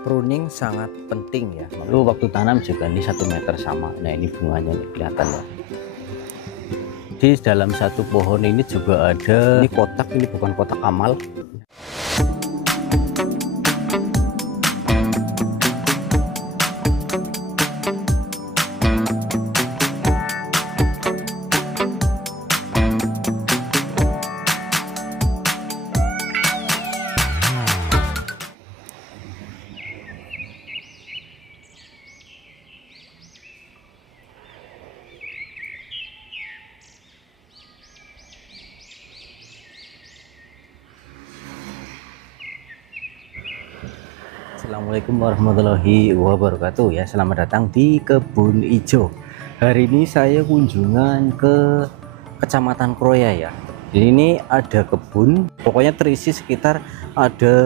pruning sangat penting ya. Lalu waktu tanam juga ini 1 meter sama. Nah ini bunganya nih, kelihatan ya. Di dalam satu pohon ini juga ada, ini kotak, ini bukan kotak amal. Assalamualaikum warahmatullahi wabarakatuh ya. Selamat datang di Kebun Ijo. Hari ini saya kunjungan ke Kecamatan Kroya ya. Jadi ini ada kebun, pokoknya terisi sekitar ada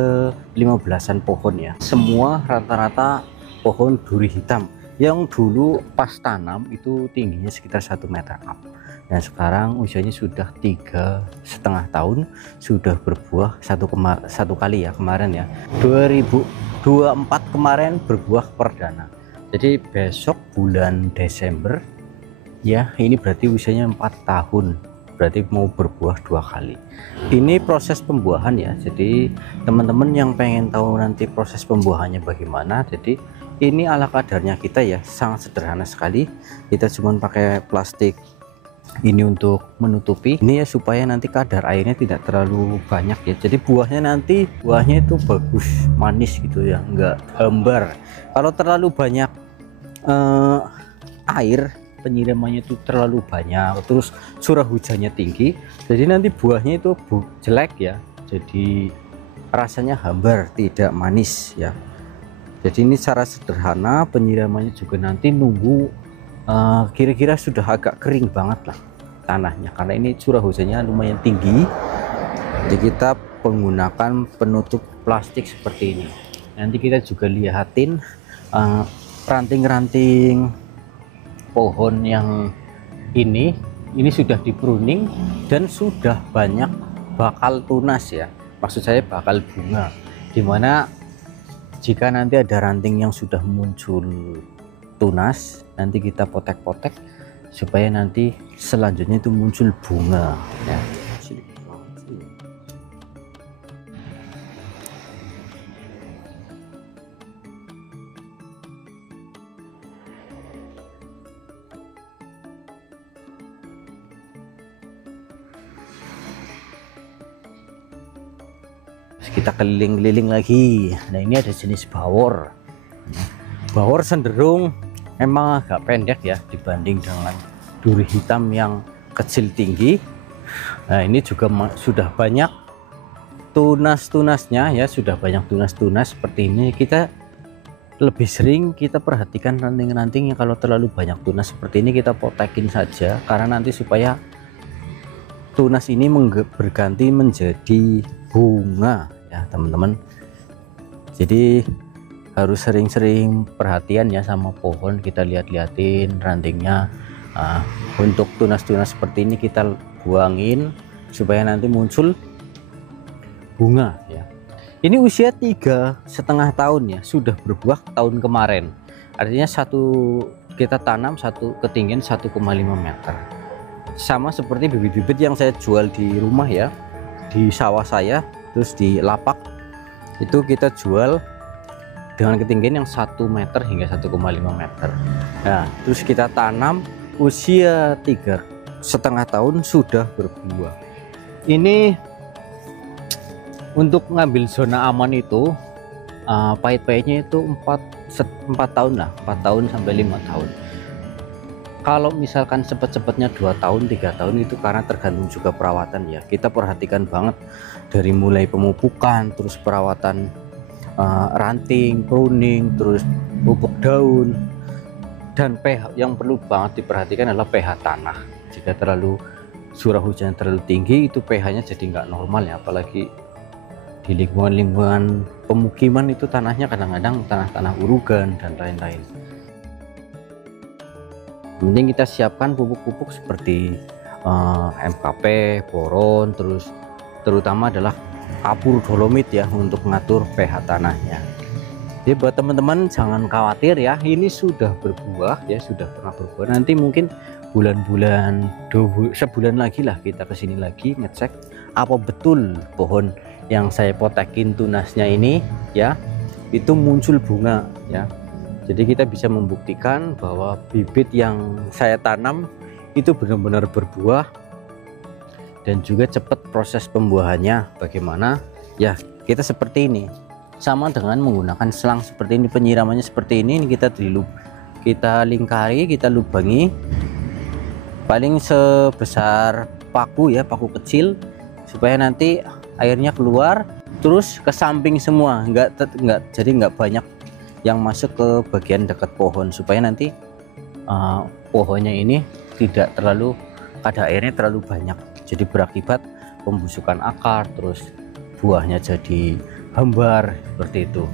15-an pohon ya. Semua rata-rata pohon duri hitam. Yang dulu pas tanam itu tingginya sekitar 1 meter up. Dan sekarang usianya sudah 3,5 tahun, sudah berbuah satu kali ya kemarin ya. 2024 kemarin berbuah perdana. Jadi besok bulan Desember ya, ini berarti usianya 4 tahun, berarti mau berbuah 2 kali. Ini proses pembuahan ya, jadi teman-teman yang pengen tahu nanti proses pembuahannya bagaimana, jadi ini ala kadarnya kita ya, sangat sederhana sekali. Kita cuma pakai plastik ini untuk menutupi ini ya, supaya nanti kadar airnya tidak terlalu banyak ya. Jadi buahnya itu bagus, manis gitu ya, enggak hambar. Kalau terlalu banyak air, penyiramannya itu terlalu banyak, terus curah hujannya tinggi, jadi nanti buahnya itu jelek ya, jadi rasanya hambar, tidak manis ya. Jadi ini cara sederhana, penyiramannya juga nanti nunggu kira-kira sudah agak kering banget lah tanahnya, karena ini curah hujannya lumayan tinggi. Jadi kita menggunakan penutup plastik seperti ini. Nanti kita juga lihatin ranting-ranting pohon yang ini sudah di pruning dan sudah banyak bakal tunas ya, maksud saya bakal bunga, dimana jika nanti ada ranting yang sudah muncul tunas, nanti kita potek-potek supaya nanti selanjutnya itu muncul bunga ya. Kita keliling-keliling lagi. Nah ini ada jenis bawor. Bawor cenderung memang agak pendek ya dibanding dengan duri hitam yang kecil tinggi. Nah ini juga sudah banyak tunas-tunasnya ya, sudah banyak tunas-tunas seperti ini. Kita lebih sering kita perhatikan ranting-ranting yang kalau terlalu banyak tunas seperti ini kita potekin saja, karena nanti supaya tunas ini berganti menjadi bunga ya teman-teman. Jadi harus sering-sering perhatian ya sama pohon, kita lihat-liatin rantingnya. Untuk tunas-tunas seperti ini kita buangin supaya nanti muncul bunga ya. Ini usia 3,5 tahun ya, sudah berbuah tahun kemarin, artinya kita tanam satu ketinggian 1,5 meter, sama seperti bibit-bibit yang saya jual di rumah ya, di sawah saya, terus di lapak itu kita jual dengan ketinggian yang 1 meter hingga 1,5 meter. Nah terus kita tanam usia 3,5 tahun sudah berbuah. Ini untuk ngambil zona aman itu pahit-pahitnya itu 4 tahun lah, 4 tahun sampai 5 tahun. Kalau misalkan cepet-cepetnya 2 tahun 3 tahun itu karena tergantung juga perawatan ya. Kita perhatikan banget dari mulai pemupukan, terus perawatan ranting, pruning, terus pupuk daun, dan pH yang perlu banget diperhatikan adalah pH tanah. Jika terlalu curah hujan terlalu tinggi itu pH-nya jadi nggak normal ya, apalagi di lingkungan-lingkungan pemukiman itu tanahnya kadang-kadang tanah-tanah urugan dan lain-lain. Mending kita siapkan pupuk-pupuk seperti MKP, boron, terus terutama adalah kapur dolomit ya untuk mengatur pH tanahnya. Jadi buat teman-teman jangan khawatir ya, ini sudah berbuah ya, sudah pernah berbuah. Nanti mungkin bulan-bulan sebulan lagi lah kita kesini lagi ngecek apa betul pohon yang saya potekin tunasnya ini ya itu muncul bunga ya. Jadi kita bisa membuktikan bahwa bibit yang saya tanam itu benar-benar berbuah dan juga cepat proses pembuahannya. Bagaimana ya, kita seperti ini sama dengan menggunakan selang seperti ini, penyiramannya seperti ini kita lingkari, kita lubangi paling sebesar paku ya, paku kecil, supaya nanti airnya keluar terus ke samping semua, jadi nggak banyak yang masuk ke bagian dekat pohon, supaya nanti pohonnya ini tidak terlalu kadar airnya terlalu banyak, jadi berakibat pembusukan akar, terus buahnya jadi hambar seperti itu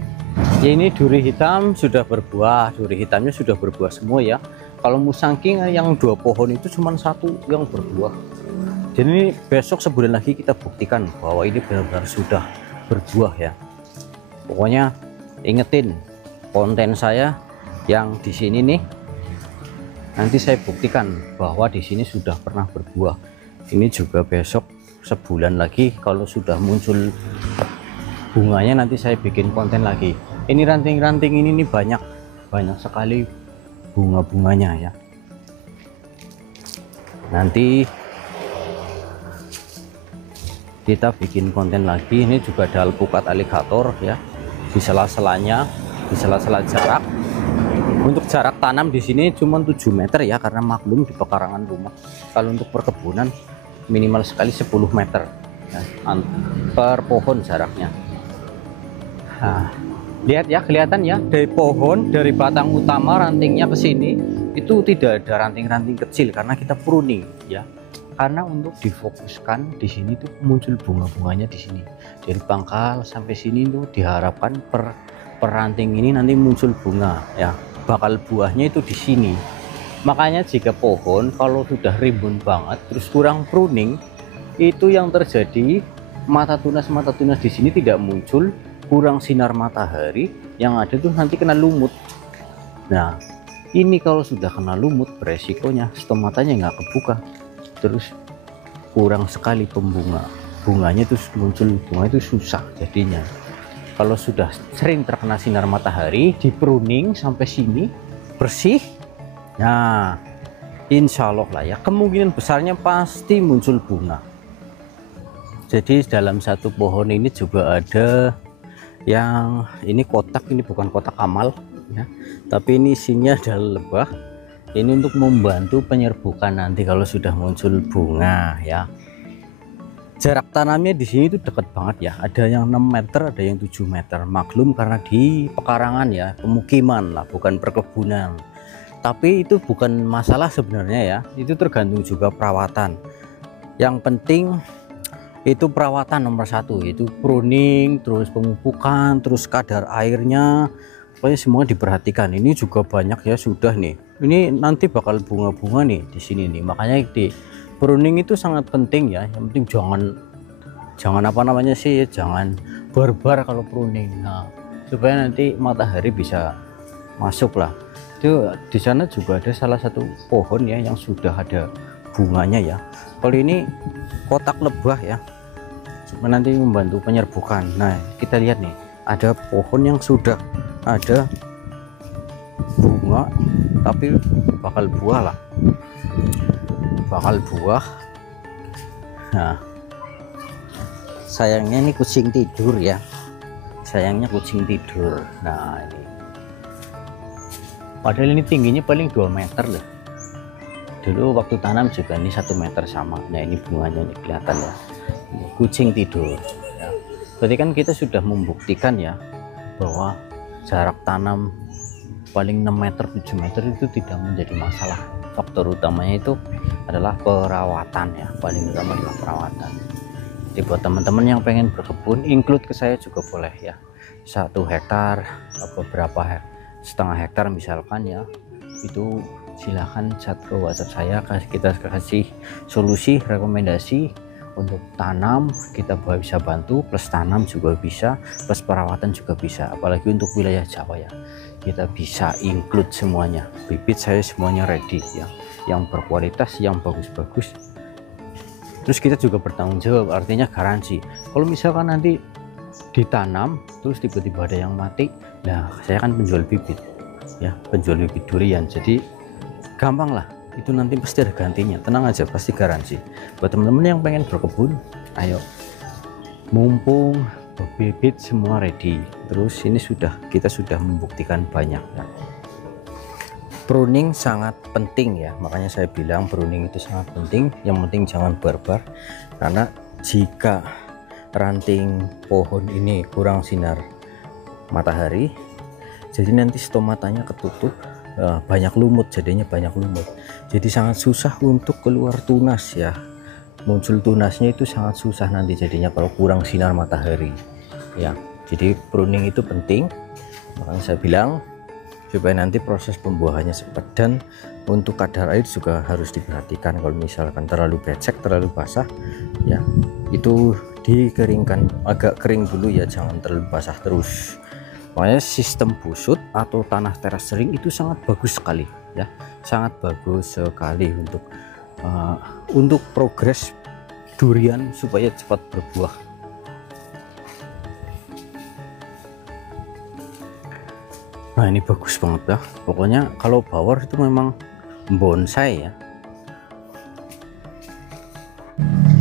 ya. Ini duri hitam sudah berbuah, duri hitamnya sudah berbuah semua ya. Kalau musangking yang 2 pohon itu cuma 1 yang berbuah. Jadi ini besok sebulan lagi kita buktikan bahwa ini benar-benar sudah berbuah ya. Pokoknya ingetin konten saya yang di sini nih, nanti saya buktikan bahwa di sini sudah pernah berbuah. Ini juga besok sebulan lagi kalau sudah muncul bunganya nanti saya bikin konten lagi. Ini ranting-ranting ini nih banyak sekali bunga-bunganya ya. Nanti kita bikin konten lagi. Ini juga ada alpukat aligator ya, di sela-selanya, di sela-sela jarak. Untuk jarak tanam di sini cuma 7 meter ya, karena maklum di pekarangan rumah. Kalau untuk perkebunan minimal sekali 10 meter ya, per pohon jaraknya. Nah, lihat ya, kelihatan ya dari pohon, dari batang utama rantingnya ke sini itu tidak ada ranting-ranting kecil karena kita pruning ya. Karena untuk difokuskan di sini tuh muncul bunga-bunganya di sini. Dari pangkal sampai sini tuh diharapkan per ranting ini nanti muncul bunga ya. Bakal buahnya itu di sini. Makanya jika pohon kalau sudah rimbun banget terus kurang pruning, itu yang terjadi mata tunas di sini tidak muncul, kurang sinar matahari, yang ada tuh nanti kena lumut. Nah ini kalau sudah kena lumut beresikonya stomatanya nggak kebuka, terus kurang sekali bunganya itu muncul, bunga itu susah jadinya. Kalau sudah sering terkena sinar matahari, di pruning sampai sini bersih, nah insya Allah lah ya, kemungkinan besarnya pasti muncul bunga. Jadi dalam satu pohon ini juga ada yang ini kotak, ini bukan kotak amal ya, tapi ini isinya adalah lebah. Ini untuk membantu penyerbukan nanti kalau sudah muncul bunga ya. Jarak tanamnya di sini itu dekat banget ya, ada yang 6 meter, ada yang 7 meter. Maklum karena di pekarangan ya, pemukiman lah, bukan perkebunan. Tapi itu bukan masalah sebenarnya ya, itu tergantung juga perawatan. Yang penting itu perawatan nomor 1, yaitu pruning, terus pemupukan, terus kadar airnya, pokoknya semua diperhatikan. Ini juga banyak ya sudah nih, ini nanti bakal bunga-bunga nih di sini nih, makanya di pruning itu sangat penting ya. Yang penting jangan apa namanya sih, jangan barbar kalau pruning. Nah supaya nanti matahari bisa masuk lah. Itu di sana juga ada salah satu pohon ya yang sudah ada bunganya ya. Kalau ini kotak lebah ya, cuma nanti membantu penyerbukan. Nah kita lihat nih, ada pohon yang sudah ada bunga tapi bakal buah lah, bakal buah. Nah sayangnya ini kucing tidur ya, sayangnya kucing tidur. Nah ini padahal ini tingginya paling 2 meter loh. Dulu waktu tanam juga ini 1 meter sama. Nah ini bunganya ini kelihatan ya, ini kucing tidur ya. Berarti kan kita sudah membuktikan ya bahwa jarak tanam paling 6 meter 7 meter itu tidak menjadi masalah. Faktor utamanya itu adalah perawatan ya, paling utama adalah perawatan. Jadi buat teman-teman yang pengen berkebun, include ke saya juga boleh ya, 1 hektar atau berapa setengah hektar misalkan ya, itu silahkan chat ke WhatsApp saya, kita kasih solusi rekomendasi untuk tanam kita bisa bantu, plus tanam juga bisa, plus perawatan juga bisa. Apalagi untuk wilayah Jawa ya, kita bisa include semuanya. Bibit saya semuanya ready ya, yang berkualitas, yang bagus-bagus. Terus kita juga bertanggung jawab, artinya garansi. Kalau misalkan nanti ditanam terus tiba-tiba ada yang mati, nah saya kan penjual bibit ya, penjual bibit durian, jadi gampang lah, itu nanti pasti ada gantinya, tenang aja, pasti garansi. Buat teman-teman yang pengen berkebun, ayo, mumpung bibit semua ready. Terus ini kita sudah membuktikan banyak ya. Pruning sangat penting ya, makanya saya bilang pruning itu sangat penting. Yang penting jangan barbar, karena jika ranting pohon ini kurang sinar matahari, jadi nanti stomatanya ketutup, banyak lumut, jadinya banyak lumut, jadi sangat susah untuk keluar tunas ya. Muncul tunasnya itu sangat susah nanti jadinya kalau kurang sinar matahari ya. Jadi pruning itu penting, makanya saya bilang supaya nanti proses pembuahannya cepat. Dan untuk kadar air juga harus diperhatikan, kalau misalkan terlalu becek, terlalu basah ya, itu dikeringkan, agak kering dulu ya, jangan terlalu basah terus. Makanya sistem busut atau tanah teras sering itu sangat bagus sekali ya, sangat bagus sekali untuk progres durian supaya cepat berbuah. Nah ini bagus banget ya, pokoknya kalau bawor itu memang bonsai ya.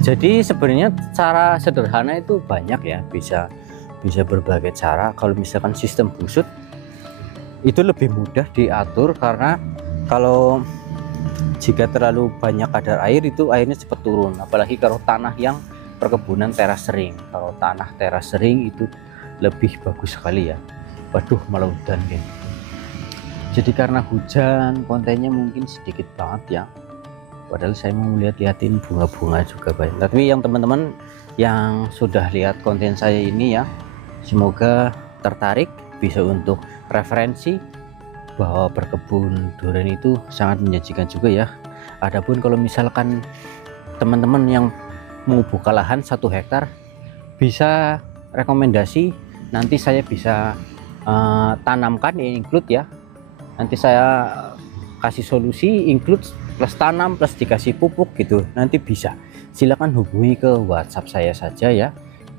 Jadi sebenarnya cara sederhana itu banyak ya, bisa berbagai cara. Kalau misalkan sistem busut itu lebih mudah diatur, karena kalau jika terlalu banyak kadar air itu airnya cepat turun, apalagi kalau tanah yang perkebunan teras sering. Kalau tanah teras sering itu lebih bagus sekali ya. Waduh, malah hujan kan. Jadi karena hujan kontennya mungkin sedikit banget ya, padahal saya mau lihatin bunga-bunga juga banyak. Tapi yang teman-teman yang sudah lihat konten saya ini ya, semoga tertarik, bisa untuk referensi bahwa berkebun durian itu sangat menjanjikan juga ya. Adapun kalau misalkan teman-teman yang mau buka lahan 1 hektar, bisa rekomendasi, nanti saya bisa tanamkan ya, include ya, nanti saya kasih solusi include plus tanam plus dikasih pupuk gitu, nanti bisa. Silakan hubungi ke WhatsApp saya saja ya.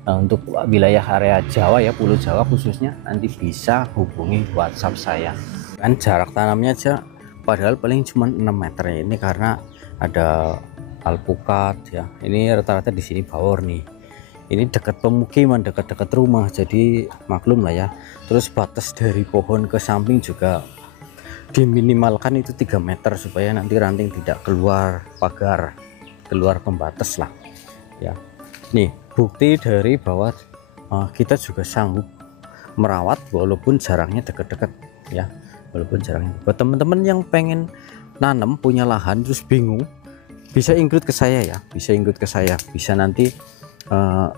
Untuk wilayah area Jawa ya, Pulau Jawa khususnya, nanti bisa hubungi WhatsApp saya. Kan jarak tanamnya aja padahal paling cuma 6 meter ya, ini karena ada alpukat ya. Ini rata-rata di sini bawor nih, ini dekat pemukiman, dekat-dekat rumah, jadi maklum lah ya. Terus batas dari pohon ke samping juga diminimalkan itu 3 meter supaya nanti ranting tidak keluar pagar, keluar pembatas lah ya. Nih bukti dari bahwa kita juga sanggup merawat walaupun jaraknya dekat-dekat ya, walaupun jaraknya. Buat teman-teman yang pengen nanam, punya lahan terus bingung, bisa include ke saya ya, bisa include ke saya, bisa nanti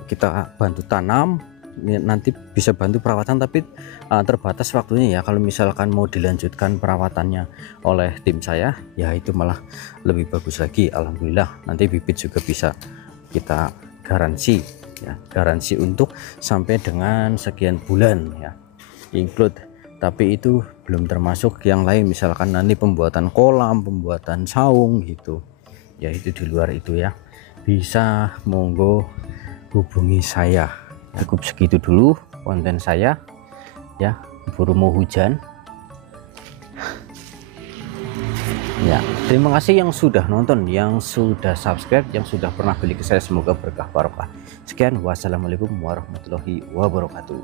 kita bantu tanam, nanti bisa bantu perawatan, tapi terbatas waktunya ya. Kalau misalkan mau dilanjutkan perawatannya oleh tim saya ya, itu malah lebih bagus lagi. Alhamdulillah nanti bibit juga bisa kita garansi ya, garansi untuk sampai dengan sekian bulan ya, include. Tapi itu belum termasuk yang lain, misalkan nanti pembuatan kolam, pembuatan saung gitu ya, itu di luar itu ya. Bisa monggo hubungi saya. Cukup segitu dulu konten saya ya, buru mau hujan ya. Terima kasih yang sudah nonton, yang sudah subscribe, yang sudah pernah beli ke saya, semoga berkah barokah. Sekian, wassalamualaikum warahmatullahi wabarakatuh.